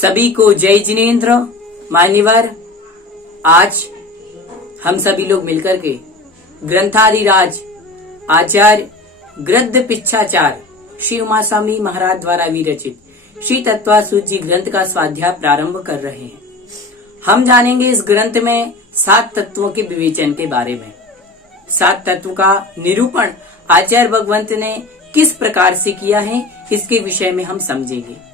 सभी को जय जिनेन्द्र। मान्यवर, आज हम सभी लोग मिलकर के ग्रंथादिराज आचार्य गद्य पिच्छाचार्य श्री उमा स्वामी महाराज द्वारा विरचित श्री तत्वासुत जी ग्रंथ का स्वाध्याय प्रारंभ कर रहे हैं। हम जानेंगे इस ग्रंथ में 7 तत्वों के विवेचन के बारे में। 7 तत्व का निरूपण आचार्य भगवंत ने किस प्रकार से किया है, इसके विषय में हम समझेंगे।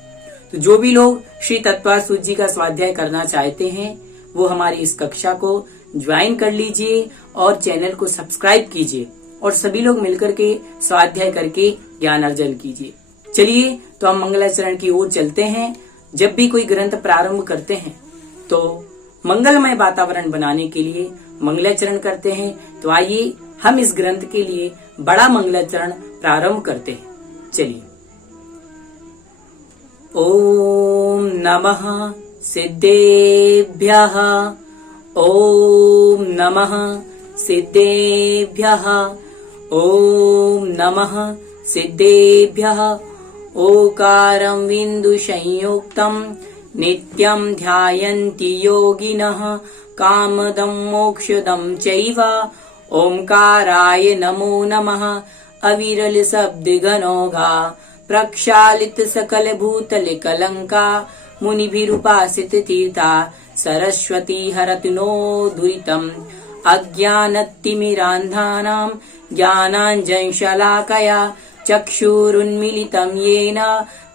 तो जो भी लोग श्री तत्वासुत जी का स्वाध्याय करना चाहते हैं वो हमारी इस कक्षा को ज्वाइन कर लीजिए और चैनल को सब्सक्राइब कीजिए और सभी लोग मिलकर के स्वाध्याय करके ज्ञान अर्जन कीजिए। चलिए तो हम मंगलाचरण की ओर चलते हैं। जब भी कोई ग्रंथ प्रारंभ करते हैं तो मंगलमय वातावरण बनाने के लिए मंगलाचरण करते हैं। तो आइए हम इस ग्रंथ के लिए बड़ा मंगलाचरण प्रारंभ करते हैं। चलिए। ओम नमः सिद्धेभ्यः, ओम नमः सिद्धेभ्यः, ओम नमः सिद्धेभ्यः। ओकारं बिंदु संयुक्तं नित्यं ध्यायन्ति योगिनः कामदं मोक्षदं चैव। ओंकाराय नमो नमः। अविरल शब्द घनौघा प्रक्षालित सकल भूतल कलंका मुनिभिरुपासित तीर्था सरस्वती हरति नो दुरितम्। अज्ञानतिमिरान्धानां ज्ञानाञ्जनशलाकया चक्षुरुन्मीलितं येन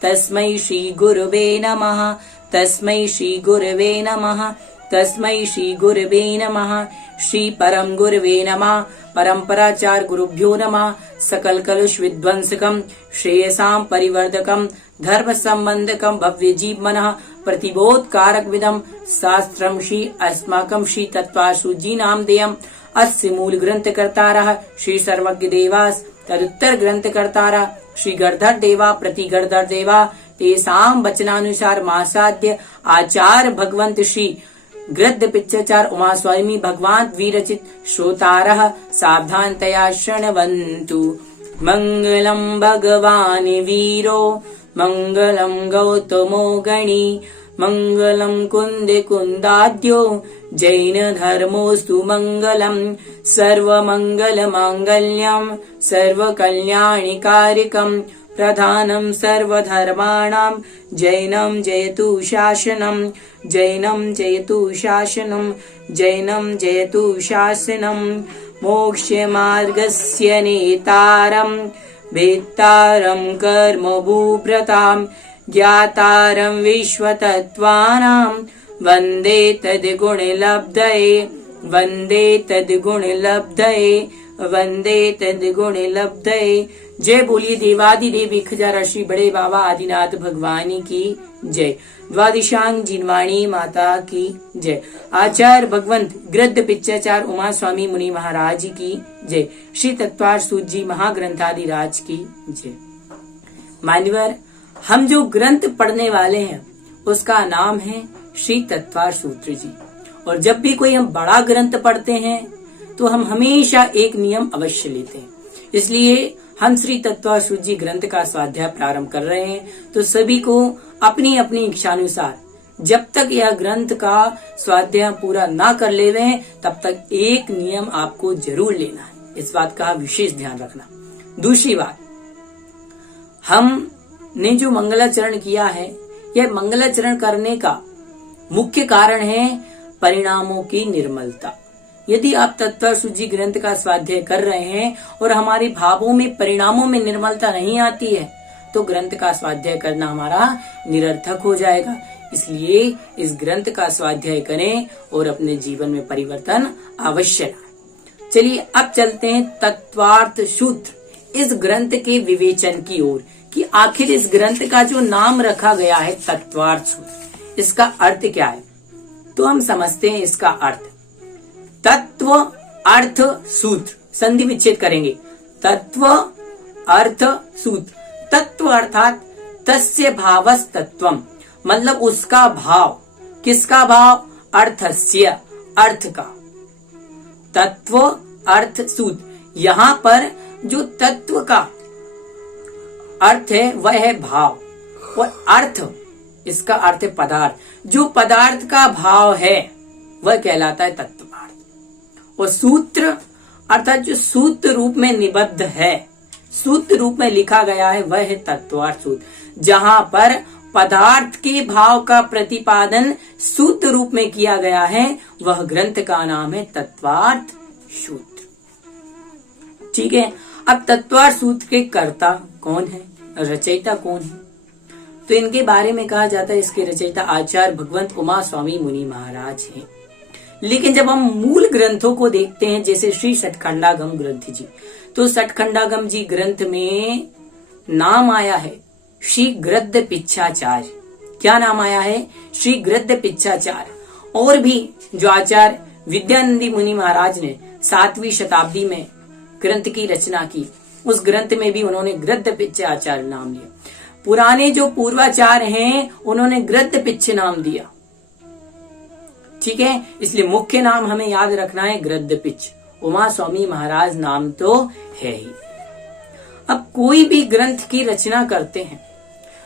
तस्मै श्री गुरवे नमः। तस्मै श्री गुरवे नमः। तस्मै श्री गुरवे नमः। श्री परम गुरवे नमः। परंपराचार गुरुभ्यो नमः। सकल कलुष विध्वंसकम श्रेयसां परिवर्धकम धर्म संबंधकम भव्य जीव मनः प्रतिबोध कारक विदम शास्त्रम श्री अस्माकं श्री तत्वासुत जी नामधेयम्। अस्य मूल ग्रंथ कर्तारः श्री सर्वज्ञ देवास, तदुत्तर ग्रंथ कर्तारः श्री गणधर देवा प्रति गणधर देवा। तेषां वचनानुसार मासाद्य आचार्य भगवंत श्री गद्य पिच्छाचार्य उमा स्वामी भगवान विरचित श्रोतारः सावधानतया शृण्वन्तु। मंगलम भगवान वीरो मंगलम गौतमो गणी मंगलम कुंद कुंदाद्यो जैन धर्मोस्तु मंगलम। सर्वमंगल मांगल्यम सर्वकल्याणिकारिकम प्रधानम सर्वधर्माणां जैनं जयतु शासनम्। जैनं जयतु शासनम्। जैनं जयतु शासनम्। मोक्षमार्गस्य नेतारं वेत्तारं कर्मभूभृतां ज्ञातारं विश्वतत्त्वानां वन्दे तद्गुणलब्धये। वन्दे तद्गुणलब्धये। वन्दे तद्गुणलब्धये। जय बोलिए देवादिदेव इखजारा श्री बड़े बाबा आदिनाथ भगवान की जय। द्वादिशांग जिनवाणी माता की जय। आचार्य भगवंत गद्य पिच्छाचार्य उमा स्वामी मुनि महाराज की जय। श्री तत्वासुत जी महाग्रंथादिराज की जय। मान्यवर, हम जो ग्रंथ पढ़ने वाले हैं उसका नाम है श्री तत्वासुत जी। और जब भी कोई हम बड़ा ग्रंथ पढ़ते हैं तो हम हमेशा एक नियम अवश्य लेते हैं। इसलिए हम श्री तत्वासुत जी ग्रंथ का स्वाध्याय प्रारंभ कर रहे हैं। तो सभी को अपनी अपनी इच्छानुसार जब तक यह ग्रंथ का स्वाध्याय पूरा ना कर ले रहे हैं तब तक एक नियम आपको जरूर लेना है। इस बात का विशेष ध्यान रखना। दूसरी बात, हमने जो मंगलाचरण किया है, यह मंगलाचरण करने का मुख्य कारण है परिणामों की निर्मलता। यदि आप तत्वासुत जी ग्रंथ का स्वाध्याय कर रहे हैं और हमारे भावों में परिणामों में निर्मलता नहीं आती है तो ग्रंथ का स्वाध्याय करना हमारा निरर्थक हो जाएगा। इसलिए इस ग्रंथ का स्वाध्याय करें और अपने जीवन में परिवर्तन अवश्य लाएं। चलिए अब चलते हैं तत्वार्थ सूत्र इस ग्रंथ के विवेचन की ओर कि आखिर इस ग्रंथ का जो नाम रखा गया है तत्वार्थ सूत्र, इसका अर्थ क्या है। तो हम समझते हैं इसका अर्थ। तत्व अर्थ सूत्र, संधि विच्छेद करेंगे। तत्व अर्थ सूत्र। तत्व अर्थात तस्य भावस्तत्वम, मतलब उसका भाव। किसका भाव? अर्थस्य, अर्थ का। तत्व अर्थ सूत्र। यहाँ पर जो तत्व का अर्थ है वह है भाव और अर्थ इसका अर्थ है पदार्थ। जो पदार्थ का भाव है वह कहलाता है तत्वार्थ। और सूत्र अर्थात जो सूत्र रूप में निबद्ध है, सूत्र रूप में लिखा गया है, वह है तत्वार्थ सूत्र। जहां पर पदार्थ के भाव का प्रतिपादन सूत्र रूप में किया गया है, वह ग्रंथ का नाम है तत्वार्थ सूत्र। ठीक है। अब तत्वार्थ सूत्र के कर्ता कौन है, रचयिता कौन है? तो इनके बारे में कहा जाता है इसके रचयिता आचार्य भगवंत उमा स्वामी मुनि महाराज हैं। लेकिन जब हम मूल ग्रंथों को देखते हैं, जैसे श्री सठखंडागम ग्रंथ जी, तो सठखंडागम जी ग्रंथ में नाम आया है श्री गृध्र पिच्छाचार्य। क्या नाम आया है? श्री गृध्र पिच्छाचार्य। और भी जो आचार्य विद्यानंदी मुनि महाराज ने 7वीं शताब्दी में ग्रंथ की रचना की, उस ग्रंथ में भी उन्होंने गृध्र पिच्छाचार्य नाम लिया। पुराने जो पूर्वाचार्य हैं उन्होंने गृध्र पिच्छ नाम दिया। ठीक है, इसलिए मुख्य नाम हमें याद रखना है गृध्र पिच्छ। उमा स्वामी महाराज नाम तो है ही। अब कोई भी ग्रंथ की रचना करते हैं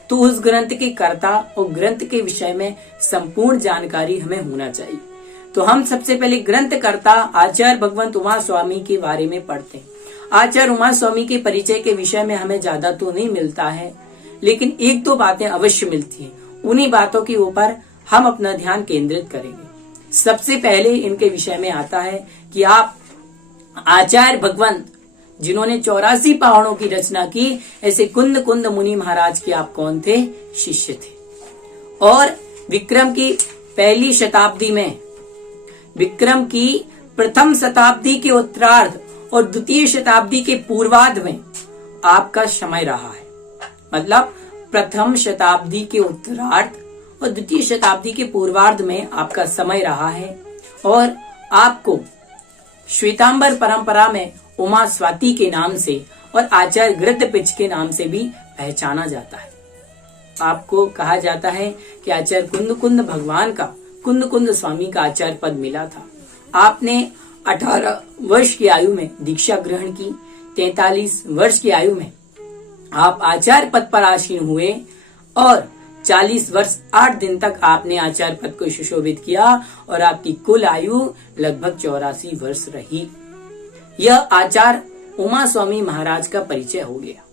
तो उस ग्रंथ के कर्ता और ग्रंथ के विषय में संपूर्ण जानकारी हमें होना चाहिए। तो हम सबसे पहले ग्रंथकर्ता आचार्य भगवंत उमा स्वामी के बारे में पढ़ते हैं। आचार्य उमा स्वामी के परिचय के विषय में हमें ज्यादा तो नहीं मिलता है, लेकिन 1-2 बातें अवश्य मिलती हैं। उन्हीं बातों के ऊपर हम अपना ध्यान केंद्रित करेंगे। सबसे पहले इनके विषय में आता है कि आप आचार्य भगवंत जिन्होंने 84 पहाड़ों की रचना की, ऐसे कुंद कुंद मुनि महाराज के आप कौन थे? शिष्य थे। और विक्रम की पहली शताब्दी में, विक्रम की प्रथम शताब्दी के उत्तरार्ध और द्वितीय शताब्दी के पूर्वार्ध में आपका समय रहा है। मतलब प्रथम शताब्दी के उत्तरार्ध और द्वितीय शताब्दी के पूर्वार्ध में आपका समय रहा है। और आपको श्वेतांबर परंपरा में उमा स्वाति के नाम से और आचार्य गृध्र पिच्छ के नाम से भी पहचाना जाता है। आपको कहा जाता है कि आचार्य कुंद कुंद भगवान का, कुंद कुंद स्वामी का आचार्य पद मिला था। आपने 18 वर्ष की आयु में दीक्षा ग्रहण की। 43 वर्ष की आयु में आप आचार्य पद पर आसीन हुए और 40 वर्ष 8 दिन तक आपने आचार्य पद को सुशोभित किया और आपकी कुल आयु लगभग 84 वर्ष रही। यह आचार्य उमा स्वामी महाराज का परिचय हो गया।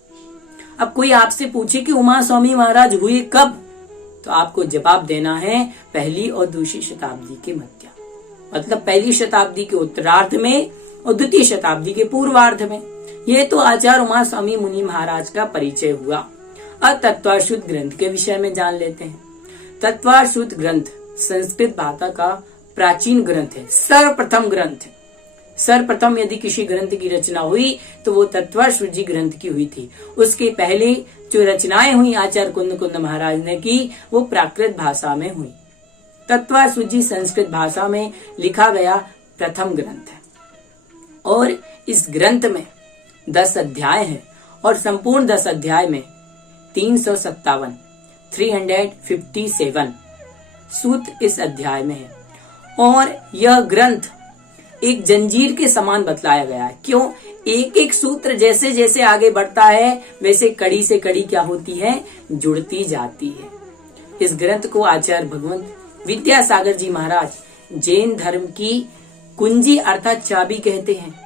अब कोई आपसे पूछे कि उमा स्वामी महाराज हुए कब, तो आपको जवाब देना है पहली और दूसरी शताब्दी के मध्य, मतलब पहली शताब्दी के उत्तरार्ध में और द्वितीय शताब्दी के पूर्वार्ध में। यह तो आचार्य उमा स्वामी मुनि महाराज का परिचय हुआ। अब तत्वार्थ सूत्र ग्रंथ के विषय में जान लेते हैं। तत्वार्थ सूत्र ग्रंथ संस्कृत भाषा का प्राचीन ग्रंथ है, सर्वप्रथम ग्रंथ है। सर्वप्रथम यदि किसी ग्रंथ की रचना हुई तो वो तत्वार्थ सूत्र जी ग्रंथ की हुई थी। उसके पहले जो रचनाएं हुई आचार्य कुंद कुंद महाराज ने की, वो प्राकृत भाषा में हुई। तत्वार्थ सूत्र जी संस्कृत भाषा में लिखा गया प्रथम ग्रंथ है। और इस ग्रंथ में 10 अध्याय हैं और संपूर्ण 10 अध्याय में 357 सूत्र इस अध्याय में है। और यह ग्रंथ एक जंजीर के समान बतलाया गया है। क्यों? एक एक सूत्र जैसे जैसे आगे बढ़ता है वैसे कड़ी से कड़ी क्या होती है? जुड़ती जाती है। इस ग्रंथ को आचार्य भगवंत विद्यासागर जी महाराज जैन धर्म की कुंजी अर्थात चाबी कहते हैं।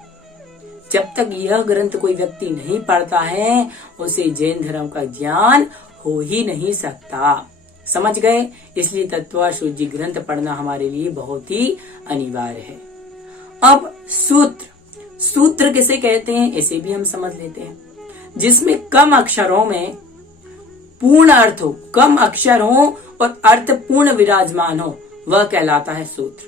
जब तक यह ग्रंथ कोई व्यक्ति नहीं पढ़ता है उसे जैन धर्म का ज्ञान हो ही नहीं सकता। समझ गए? इसलिए तत्वार्थ सूत्र जी ग्रंथ पढ़ना हमारे लिए बहुत ही अनिवार्य है। अब सूत्र किसे कहते हैं इसे भी हम समझ लेते हैं। जिसमें कम अक्षरों में पूर्ण अर्थ हो, कम अक्षर हो और अर्थ पूर्ण विराजमान हो, वह कहलाता है सूत्र।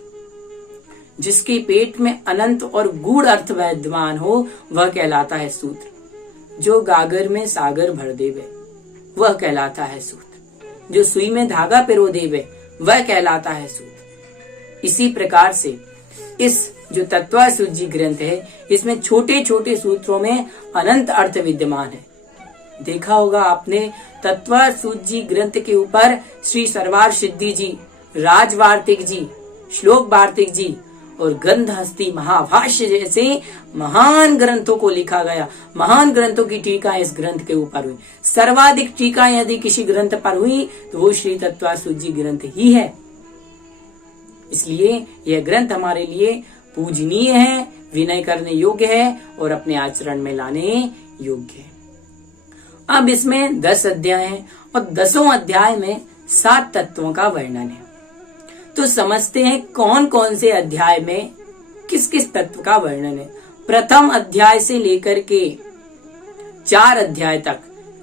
जिसके पेट में अनंत और गूढ़ अर्थ विद्यमान हो, वह कहलाता है सूत्र। जो गागर में सागर भर देवे, वह कहलाता है सूत्र। जो सुई में धागा पिरो देवे, वह कहलाता है सूत्र। इसी प्रकार से इस जो तत्वार्थ सूत्र जी ग्रंथ है, इसमें छोटे छोटे सूत्रों में अनंत अर्थ विद्यमान है। देखा होगा आपने तत्वार्थ सूत्र जी ग्रंथ के ऊपर श्री सर्वार सिद्धि जी, राज वार्तिक जी, श्लोक वार्तिक जी और गंधहस्ती महाभाष्य जैसे महान ग्रंथों को लिखा गया। महान ग्रंथों की टीका इस ग्रंथ के ऊपर हुई। सर्वाधिक टीका यदि किसी ग्रंथ पर हुई तो वो श्री तत्वासुद्धि ग्रंथ ही है। इसलिए यह ग्रंथ हमारे लिए पूजनीय है, विनय करने योग्य है और अपने आचरण में लाने योग्य है। अब इसमें 10 अध्याय हैं और 10वें अध्याय में 7 तत्वों का वर्णन है। तो समझते हैं कौन कौन से अध्याय में किस किस तत्व का वर्णन है। प्रथम अध्याय से लेकर के 4 अध्याय तक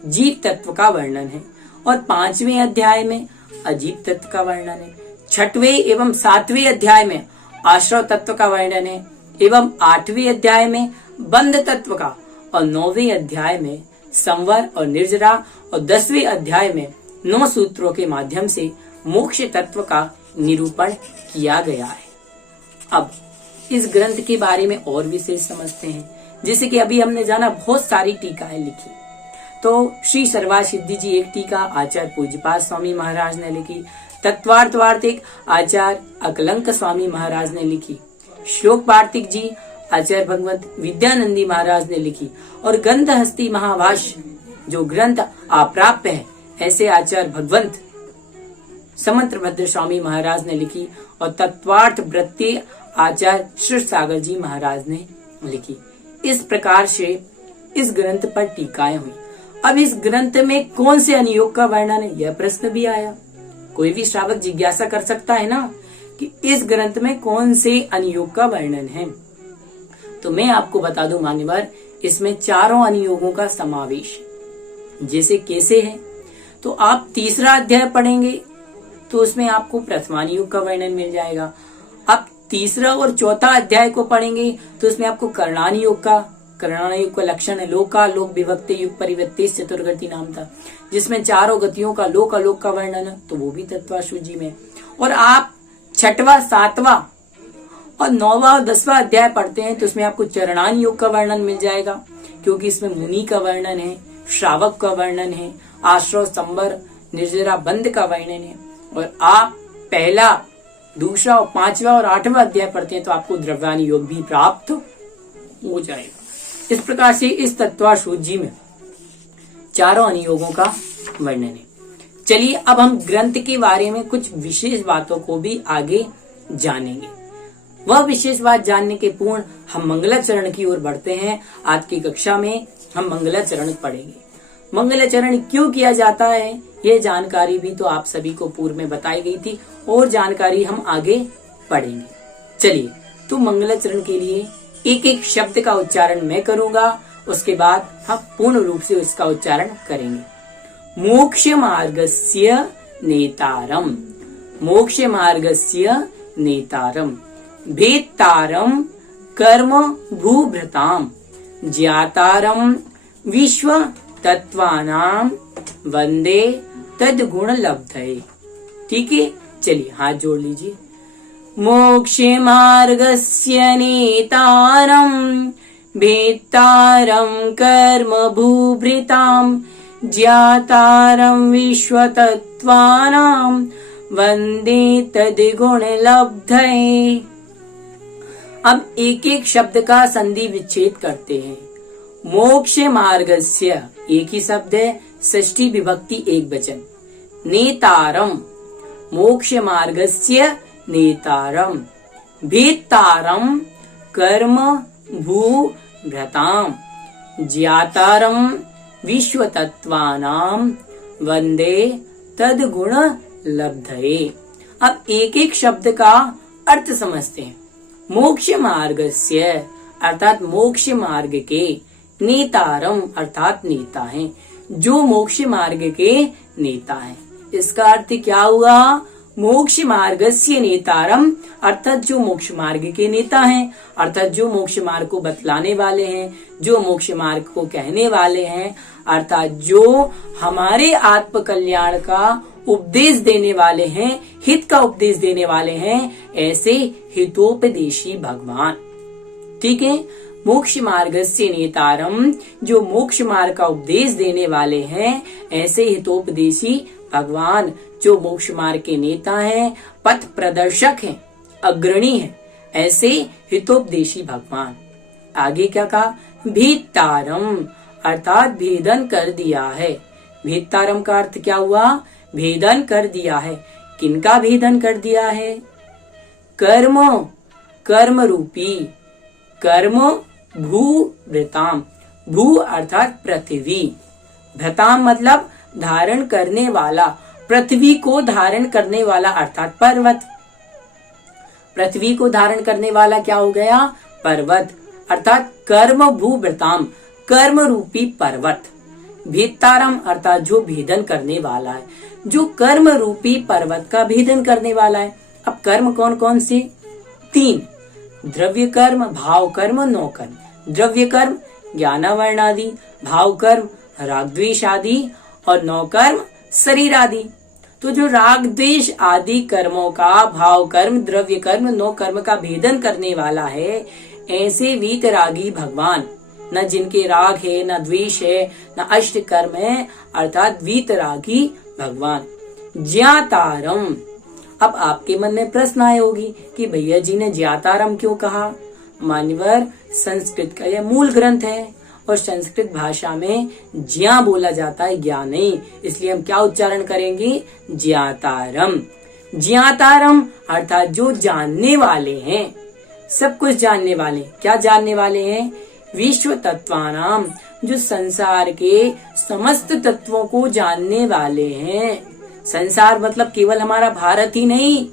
जीव तत्व का वर्णन है और 5वें अध्याय में अजीव तत्व का वर्णन है। 6वें एवं 7वें अध्याय में आश्रव तत्व का वर्णन है एवं 8वें अध्याय में बंध तत्व का और 9वें अध्याय में संवर और निर्जरा और 10वें अध्याय में 9 सूत्रों के माध्यम से मोक्ष तत्व का निरूपण किया गया है। अब इस ग्रंथ के बारे में और विशेष समझते हैं। जैसे कि अभी हमने जाना बहुत सारी टीकाएं लिखी। तो श्री सर्वासिद्धि जी एक टीका आचार्य पूज्यपाद स्वामी महाराज ने लिखी। तत्वार्थ वार्तिक आचार्य अकलंक स्वामी महाराज ने लिखी। श्लोक वार्तिक जी आचार्य भगवत विद्यानंदी महाराज ने लिखी और गंधहस्ती महाभाष्य जो ग्रंथ अप्राप्य है ऐसे आचार्य भगवंत समंत्रभद्र स्वामी महाराज ने लिखी और तत्वार्थ वृत्ति आचार्य श्री सागर जी महाराज ने लिखी। इस प्रकार से इस ग्रंथ पर टीकाएं हुई। अब इस ग्रंथ में कौन से अनुयोग का वर्णन है, यह प्रश्न भी आया। कोई भी श्रावक जिज्ञासा कर सकता है ना कि इस ग्रंथ में कौन से अनुयोग का वर्णन है। तो मैं आपको बता दूं मान्यवर, इसमें 4 अनुयोगों का समावेश। जैसे कैसे है, तो आप 3रा अध्याय पढ़ेंगे तो उसमें आपको प्रथमानुयोग का वर्णन मिल जाएगा। आप 3रा और 4था अध्याय को पढ़ेंगे तो उसमें आपको कर्णानुयोग का लक्षण है लोका लोक विभक्ति युग परिवृत्ति चतुर्गति नाम था, जिसमें 4 गतियों का लोक अलोक का वर्णन है, तो वो भी तत्वासुद्धि में। और आप 6वां 7वां और 9वां और 10वां अध्याय पढ़ते हैं तो उसमें आपको चरणानुयोग का वर्णन मिल जाएगा, क्योंकि इसमें मुनि का वर्णन है, श्रावक का वर्णन है, आश्रव संवर निर्जरा बंध का वर्णन है। और आप 1, 2 और 5वां और 8वां अध्याय पढ़ते हैं तो आपको द्रव्यानुयोग भी प्राप्त हो जाएगा। इस प्रकार से इस तत्वासुद्धि में 4 अनुयोगों का वर्णन है। चलिए अब हम ग्रंथ के बारे में कुछ विशेष बातों को भी आगे जानेंगे। वह विशेष बात जानने के पूर्ण हम मंगलाचरण की ओर बढ़ते हैं। आज की कक्षा में हम मंगलाचरण पढ़ेंगे। मंगलाचरण क्यों किया जाता है ये जानकारी भी तो आप सभी को पूर्व में बताई गई थी और जानकारी हम आगे पढ़ेंगे। चलिए तो मंगलाचरण के लिए एक एक शब्द का उच्चारण मैं करूंगा, उसके बाद हम पूर्ण रूप से इसका उच्चारण करेंगे। मोक्ष मार्गस्य नेतारम, मोक्ष मार्गस्य नेतारम, भेत्तारम कर्म भूभृताम, ज्ञातारम विश्व तत्वानाम वंदे तद गुण लब्धये। ठीक है, चलिए हाथ जोड़ लीजिए। मोक्ष मार्गस्य नेतारम, भेत्तारम कर्म भूभृताम, ज्ञातारम विश्व तत्वानाम वंदे तद गुण लब्धये। अब एक एक शब्द का संधि विच्छेद करते हैं। मोक्ष मार्गस्य एक ही शब्द है, षष्ठी विभक्ति एक वचन। नेतारम, मोक्ष मार्गस्य नेतारम, भेत्तारम कर्म भूभृताम, ज्ञातारम विश्व तत्वानाम वंदे तद गुण लब्धये। अब एक एक शब्द का अर्थ समझते हैं। मोक्ष मार्गस्य अर्थात मोक्ष मार्ग के, नेतारम अर्थात नेता हैं, जो मोक्ष मार्ग के नेता हैं। इसका अर्थ क्या हुआ? मोक्ष मार्गस्य नेतारम अर्थात जो मोक्ष मार्ग के नेता हैं, अर्थात जो मोक्ष मार्ग को बतलाने वाले हैं, जो मोक्ष मार्ग को कहने वाले हैं, अर्थात जो हमारे आत्म कल्याण का उपदेश देने वाले हैं, हित का उपदेश देने वाले हैं, ऐसे हितोपदेशी भगवान। ठीक है, मोक्ष मार्ग से नेतारम जो मोक्ष मार्ग का उपदेश देने वाले हैं, ऐसे हितोपदेशी भगवान जो मोक्ष मार्ग के नेता हैं, पथ प्रदर्शक हैं, अग्रणी हैं, ऐसे हितोपदेशी भगवान। आगे क्या कहा, भेत्तारम अर्थात भेदन कर दिया है। भेत्तारम का अर्थ क्या हुआ, भेदन कर दिया है। किनका भेदन कर दिया है, कर्म, कर्म रूपी, कर्म भू भृताम, भू अर्थात पृथ्वी, भृताम मतलब धारण करने वाला, पृथ्वी को धारण करने वाला अर्थात पर्वत। पृथ्वी को धारण करने वाला क्या हो गया, पर्वत, अर्थात कर्म भू भृताम, कर्म रूपी पर्वत। भेत्तारम अर्थात जो भेदन करने वाला है, जो कर्म रूपी पर्वत का भेदन करने वाला है। अब कर्म कौन कौन से, 3, द्रव्य कर्म, भाव कर्म, नौ कर्म। द्रव्य कर्म ज्ञान वर्ण आदि, भाव कर्म राग द्वेष आदि, और नौ कर्म शरीर आदि। तो जो राग द्वेष आदि कर्मों का भाव कर्म, द्रव्य कर्म, नौ कर्म का भेदन करने वाला है, ऐसे वीतरागी भगवान, न जिनके राग है, न द्वेष है, न अष्ट कर्म है, अर्थात वीतरागी भगवान। ज्ञातारम, अब आपके मन में प्रश्न आए होगी कि भैया जी ने ज्ञातारम क्यों कहा। मान्यवर, संस्कृत का यह मूल ग्रंथ है और संस्कृत भाषा में ज्ञा बोला जाता है, ज्ञान नहीं, इसलिए हम क्या उच्चारण करेंगे, ज्ञातारम। ज्ञातारम अर्थात जो जानने वाले हैं, सब कुछ जानने वाले। क्या जानने वाले हैं, विश्व तत्वानाम, जो संसार के समस्त तत्वों को जानने वाले हैं। संसार मतलब केवल हमारा भारत ही नहीं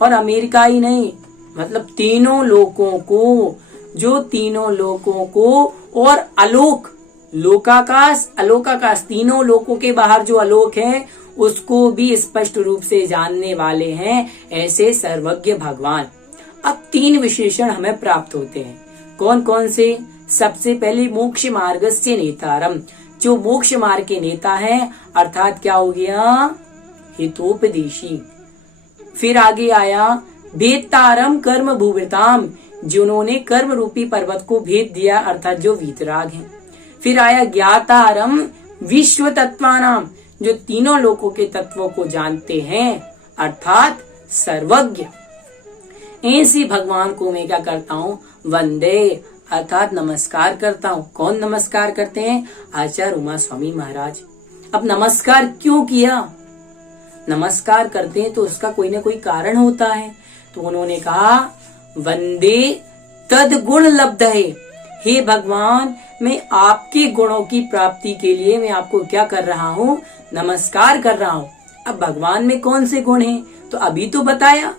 और अमेरिका ही नहीं, मतलब तीनों लोकों को, जो तीनों लोकों को और अलोक, लोकाकाश अलोकाकाश, तीनों लोकों के बाहर जो अलोक है उसको भी स्पष्ट रूप से जानने वाले हैं, ऐसे सर्वज्ञ भगवान। अब 3 विशेषण हमें प्राप्त होते हैं। कौन कौन से, सबसे पहले मोक्ष मार्ग से नेतारम, जो मोक्ष मार्ग के नेता है, अर्थात क्या हो गया, हितोपदेशी। फिर आगे आया भेत्तारम कर्म भूभृताम, जिन्होंने कर्म रूपी पर्वत को भेद दिया, अर्थात जो वीतराग हैं। फिर आया ज्ञातारम विश्व तत्वानाम, जो तीनों लोकों के तत्वों को जानते हैं, अर्थात सर्वज्ञ। ऐसे भगवान को मैं क्या करता हूँ, वंदे अर्थात नमस्कार करता हूँ। कौन नमस्कार करते हैं, आचार्य उमा स्वामी महाराज। अब नमस्कार क्यों किया, नमस्कार करते हैं तो उसका कोई ना कोई कारण होता है। तो उन्होंने कहा वंदे तद गुण लब्ध है, हे भगवान मैं आपके गुणों की प्राप्ति के लिए मैं आपको क्या कर रहा हूँ, नमस्कार कर रहा हूँ। अब भगवान में कौन से गुण हैं, तो अभी तो बताया,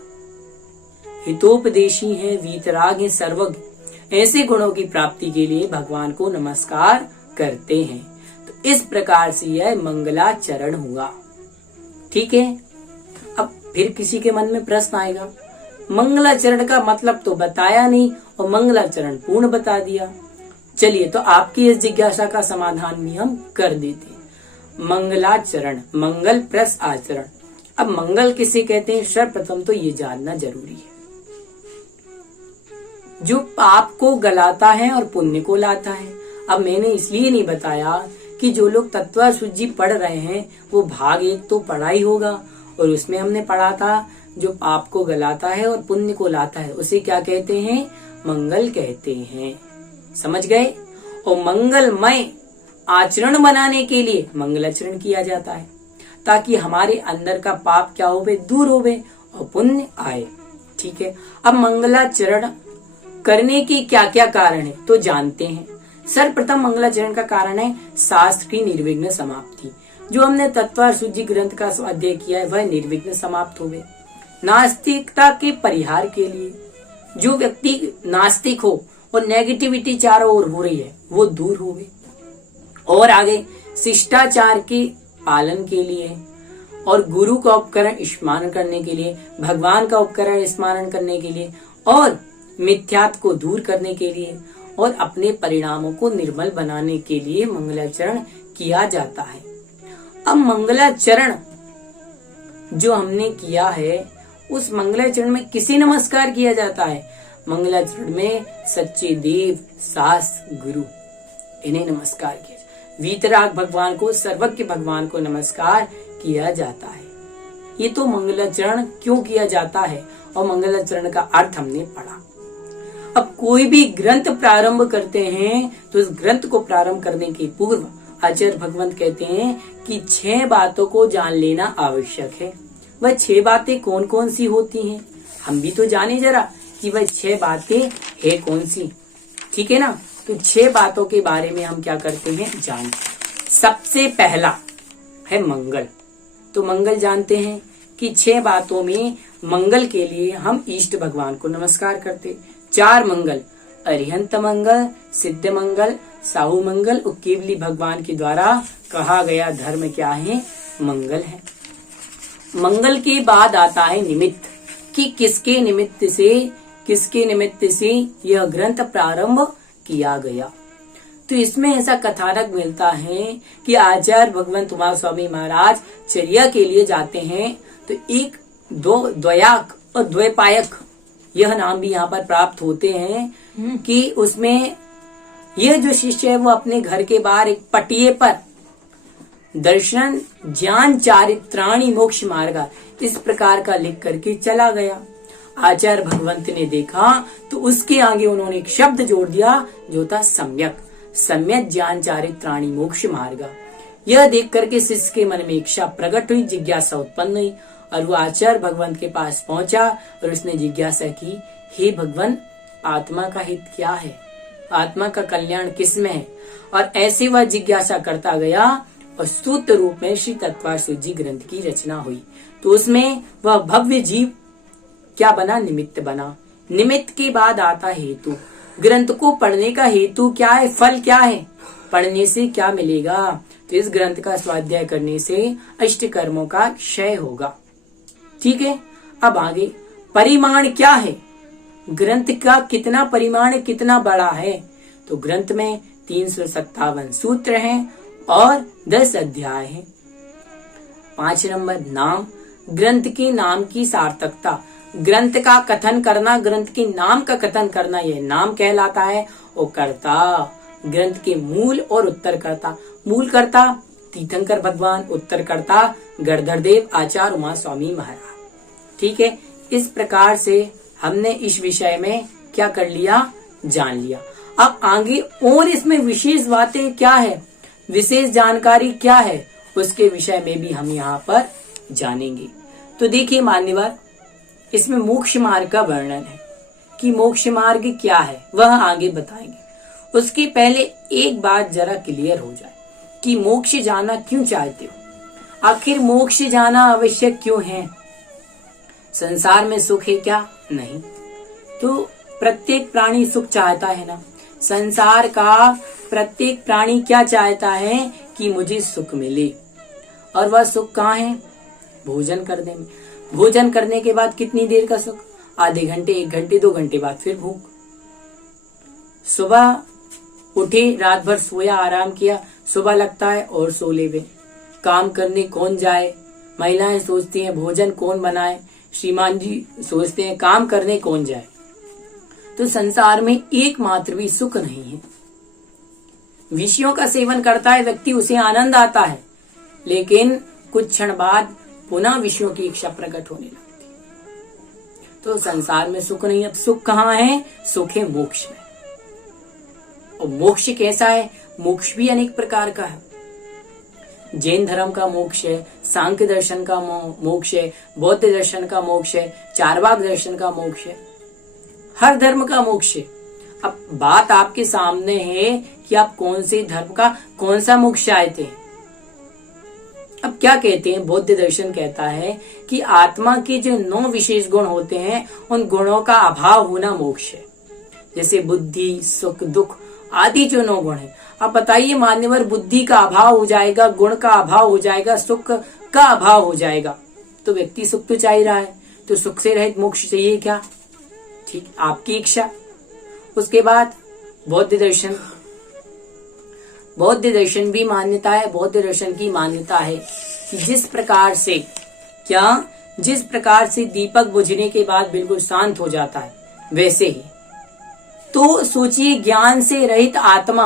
हितोपदेशी हैं, वीतराग हैं, सर्वज्ञ। ऐसे गुणों की प्राप्ति के लिए भगवान को नमस्कार करते हैं। तो इस प्रकार से यह मंगलाचरण हुआ। ठीक है, अब फिर किसी के मन में प्रश्न आएगा, मंगलाचरण का मतलब तो बताया नहीं और मंगलाचरण पूर्ण बता दिया। चलिए तो आपकी इस जिज्ञासा का समाधान भी हम कर देते हैं। मंगलाचरण, मंगल प्लस आचरण। अब मंगल किसे कहते हैं, सर्वप्रथम तो ये जानना जरूरी है। जो पाप को गलाता है और पुण्य को लाता है। अब मैंने इसलिए नहीं बताया कि जो लोग तत्वसुद्धि पढ़ रहे हैं वो भाग 1 तो पढ़ा ही होगा, और उसमें हमने पढ़ा था जो पाप को गलाता है और पुण्य को लाता है उसे क्या कहते हैं, मंगल कहते हैं। समझ गए। और मंगलमय आचरण बनाने के लिए मंगलाचरण किया जाता है, ताकि हमारे अंदर का पाप क्या होवे, दूर होवे और पुण्य आए। ठीक है, अब मंगलाचरण करने के क्या क्या कारण है तो जानते हैं। सर्वप्रथम मंगलाचरण का कारण है शास्त्र की निर्विघ्न समाप्ति। जो हमने तत्वसुद्धि ग्रंथ का अध्ययन किया है वह निर्विघ्न समाप्त होवे। नास्तिकता के परिहार के लिए, जो व्यक्ति नास्तिक हो और नेगेटिविटी चारों ओर हो रही है वो दूर होवे। और आगे शिष्टाचार के पालन के लिए, और गुरु का उपकरण स्मरण करने के लिए, भगवान का उपकरण स्मरण करने के लिए, और मिथ्यात्व को दूर करने के लिए, और अपने परिणामों को निर्मल बनाने के लिए मंगलाचरण किया जाता है। अब मंगलाचरण जो हमने किया है उस मंगलाचरण में किसे नमस्कार किया जाता है, मंगलाचरण में सच्चे देव, शास्त्र, गुरु, इन्हें नमस्कार किया जाता है। वीतराग भगवान को, सर्वज्ञ भगवान को नमस्कार किया जाता है। ये तो मंगलाचरण क्यों किया जाता है और मंगलाचरण का अर्थ हमने पढ़ा। अब कोई भी ग्रंथ प्रारंभ करते हैं तो इस ग्रंथ को प्रारंभ करने के पूर्व आचार्य भगवंत कहते हैं कि 6 बातों को जान लेना आवश्यक है। वह 6 बातें कौन कौन सी होती हैं, हम भी तो जाने जरा कि वह 6 बातें है कौन सी। ठीक है ना, तो 6 बातों के बारे में हम क्या करते हैं, जानते। सबसे पहला है मंगल। तो मंगल जानते हैं कि 6 बातों में मंगल के लिए हम इष्ट भगवान को नमस्कार करते। 4 मंगल, अरिहंत मंगल, सिद्ध मंगल, साहू मंगल और केवली भगवान के द्वारा कहा गया धर्म क्या है, मंगल है। मंगल के बाद आता है निमित्त, कि किसके निमित्त से यह ग्रंथ प्रारंभ किया गया। तो इसमें ऐसा कथानक मिलता है कि आचार्य भगवंत उमा स्वामी महाराज चर्या के लिए जाते हैं, तो एक द्वयाक और द्वैपायक यह नाम भी यहाँ पर प्राप्त होते हैं कि उसमें यह जो शिष्य है वो अपने घर के बाहर एक पटिये पर दर्शन ज्ञान चारित्राणि मोक्ष मार्गा इस प्रकार का लिख करके चला गया। आचार्य भगवंत ने देखा तो उसके आगे उन्होंने एक शब्द जोड़ दिया जो था सम्यक ज्ञान चारित्राणि मोक्ष मार्गा। यह देख करके शिष्य के मन में इच्छा प्रकट हुई, जिज्ञासा उत्पन्न हुई और वो आचार्य भगवंत के पास पहुंचा और उसने जिज्ञासा की, हे भगवान, आत्मा का हित क्या है, आत्मा का कल्याण किसमें है। और ऐसे वह जिज्ञासा करता गया और सूत्र रूप में श्री तत्वासुद्धि ग्रंथ की रचना हुई। तो उसमें वह भव्य जीव क्या बना, निमित्त बना। निमित्त के बाद आता हेतु। ग्रंथ को पढ़ने का हेतु क्या है, फल क्या है, पढ़ने से क्या मिलेगा। तो इस ग्रंथ का स्वाध्याय करने से अष्ट कर्मों का क्षय होगा। ठीक है, अब आगे परिमाण क्या है, ग्रंथ का कितना परिमाण, कितना बड़ा है। तो ग्रंथ में 357 सूत्र हैं और 10 अध्याय हैं। 5 नंबर नाम, ग्रंथ के नाम की सार्थकता। ग्रंथ का कथन करना, ग्रंथ के नाम का कथन करना, यह नाम कहलाता है। और कर्ता, ग्रंथ के मूल और उत्तरकर्ता। मूल कर्ता तीर्थंकर भगवान, उत्तरकर्ता गणधरदेव आचार्य उमा स्वामी महाराज। ठीक है, इस प्रकार से हमने इस विषय में क्या कर लिया, जान लिया। अब आगे और इसमें विशेष बातें क्या है, विशेष जानकारी क्या है, उसके विषय में भी हम यहाँ पर जानेंगे। तो देखिए मान्यवर, इसमें मोक्ष मार्ग का वर्णन है कि मोक्ष मार्ग क्या है, वह आगे बताएंगे। उसके पहले एक बात जरा क्लियर हो जाए कि मोक्ष जाना क्यों चाहते हो, आखिर मोक्ष जाना आवश्यक क्यों है। संसार में सुख है क्या, नहीं। तो प्रत्येक प्राणी सुख चाहता है ना। संसार का प्रत्येक प्राणी क्या चाहता है कि मुझे सुख मिले। और वह सुख कहाँ है, भोजन करने में। भोजन करने के बाद कितनी देर का सुख, आधे घंटे, 1 घंटे, 2 घंटे बाद फिर भूख। सुबह उठे, रात भर सोया, आराम किया, सुबह लगता है और सो ले वे। काम करने कौन जाए, महिलाएं सोचती हैं भोजन कौन बनाए, श्रीमान जी सोचते हैं काम करने कौन जाए। तो संसार में एकमात्र भी सुख नहीं है। विषयों का सेवन करता है व्यक्ति, उसे आनंद आता है, लेकिन कुछ क्षण बाद पुनः विषयों की इच्छा प्रकट होने लगती है। तो संसार में सुख नहीं। अब सुख कहाँ है, सुख है मोक्ष में। और मोक्ष कैसा है, मोक्ष भी अनेक प्रकार का है। जैन धर्म का मोक्ष है, सांख्य दर्शन का मोक्ष है, बौद्ध दर्शन का मोक्ष है, चारवाक दर्शन का मोक्ष है, हर धर्म का मोक्ष है। अब बात आपके सामने है कि आप कौन से धर्म का कौन सा मोक्ष चाहते हैं। अब क्या कहते हैं, बौद्ध दर्शन कहता है कि आत्मा के जो 9 विशेष गुण होते हैं उन गुणों का अभाव होना मोक्ष है। जैसे बुद्धि, सुख, दुख आदि जो 9 गुण है। अब बताइए मान्यवर, बुद्धि का अभाव हो जाएगा, गुण का अभाव हो जाएगा, सुख का अभाव हो जाएगा, तो व्यक्ति सुख तो चाह रहा है, तो सुख से रहित मोक्ष चाहिए क्या। ठीक, आपकी इच्छा। उसके बाद बौद्ध दर्शन। बौद्ध दर्शन भी मान्यता है, बौद्ध दर्शन की मान्यता है कि जिस प्रकार से दीपक बुझने के बाद बिल्कुल शांत हो जाता है, वैसे ही तो सोचिए ज्ञान से रहित आत्मा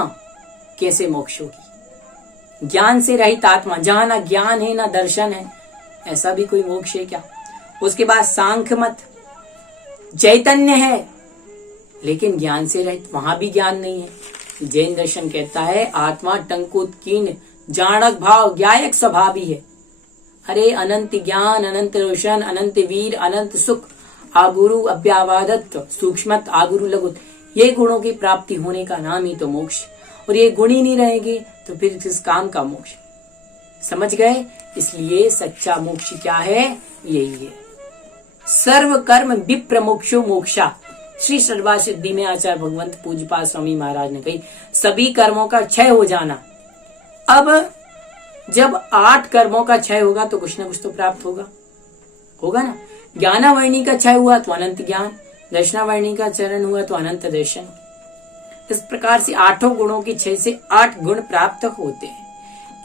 कैसे मोक्ष होगी। ज्ञान से रहित आत्मा, जहां ना ज्ञान है ना दर्शन है, ऐसा भी कोई मोक्ष है क्या। उसके बाद सांख्य मत, चैतन्य है लेकिन ज्ञान से रहित, वहां भी ज्ञान नहीं है। जैन दर्शन कहता है आत्मा टंकुत्कीन जाणक भाव ज्ञायक स्वभावी है। अरे अनंत ज्ञान, अनंत रोशन, अनंत वीर, अनंत सुख, आगुरु अव्यावादत्व, सूक्ष्मत, आगुरु लघुत, ये गुणों की प्राप्ति होने का नाम ही तो मोक्ष। और ये गुण ही नहीं रहेंगे तो फिर किस काम का मोक्ष। समझ गए? इसलिए सच्चा मोक्ष क्या है? यही है सर्व कर्म विप्र मोक्षो मोक्षा। श्री सर्वा सिद्धि में आचार्य भगवंत पूज्यपाद स्वामी महाराज ने कही सभी कर्मों का क्षय हो जाना। अब जब 8 कर्मों का क्षय होगा तो कुछ ना कुछ तो प्राप्त होगा ना। ज्ञानावर्णी का क्षय हुआ तो अनंत ज्ञान, दर्शनावर्णी का चरण हुआ तो अनंत दर्शन। इस प्रकार से 8 गुणों के क्षय से 8 गुण प्राप्त होते हैं।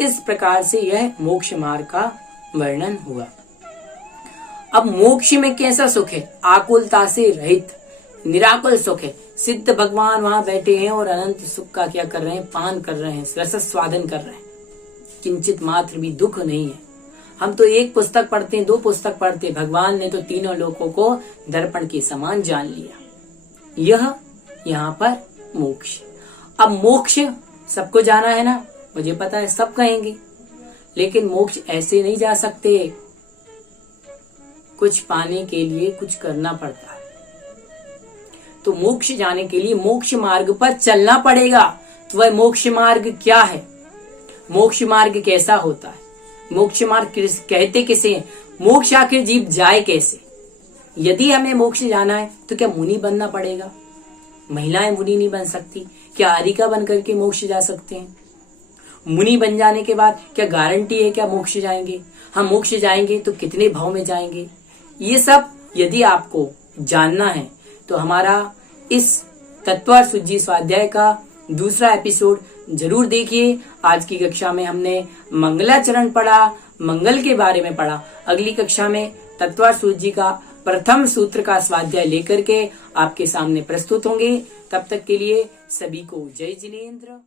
इस प्रकार से यह मोक्ष मार्ग का वर्णन हुआ। अब मोक्ष में कैसा सुख है? आकुलता से रहित निराकुल सुख है। सिद्ध भगवान वहां बैठे हैं और अनंत सुख का क्या कर रहे हैं? पान कर रहे हैं, रस स्वादन कर रहे हैं। किंचित मात्र भी दुख नहीं है। हम तो 1 पुस्तक पढ़ते हैं, 2 पुस्तक पढ़ते हैं, भगवान ने तो तीनों लोकों को दर्पण के समान जान लिया। यह यहाँ पर मोक्ष। अब मोक्ष सबको जाना है ना, मुझे पता है सब कहेंगे, लेकिन मोक्ष ऐसे नहीं जा सकते। कुछ पाने के लिए कुछ करना पड़ता है। तो मोक्ष जाने के लिए मोक्ष मार्ग पर चलना पड़ेगा। तो वह मोक्ष मार्ग क्या है? मोक्ष मार्ग कैसा होता है? मोक्ष मार्ग कहते किसे हैं? मोक्ष आखिर जीव जाए कैसे? यदि हमें मोक्ष जाना है तो क्या मुनि बनना पड़ेगा? महिलाएं मुनि नहीं बन सकती? क्या आरिका बन करके मोक्ष जा सकते हैं? मुनि बन जाने के बाद क्या गारंटी है क्या मोक्ष जाएंगे? हम मोक्ष जाएंगे तो कितने भाव में जाएंगे? ये सब यदि आपको जानना है तो हमारा इस तत्वार्थ सूझी स्वाध्याय का दूसरा एपिसोड जरूर देखिए। आज की कक्षा में हमने मंगलाचरण पढ़ा, मंगल के बारे में पढ़ा। अगली कक्षा में तत्वार्थ सूझी का प्रथम सूत्र का स्वाध्याय लेकर के आपके सामने प्रस्तुत होंगे। तब तक के लिए सभी को जय जिनेंद्र।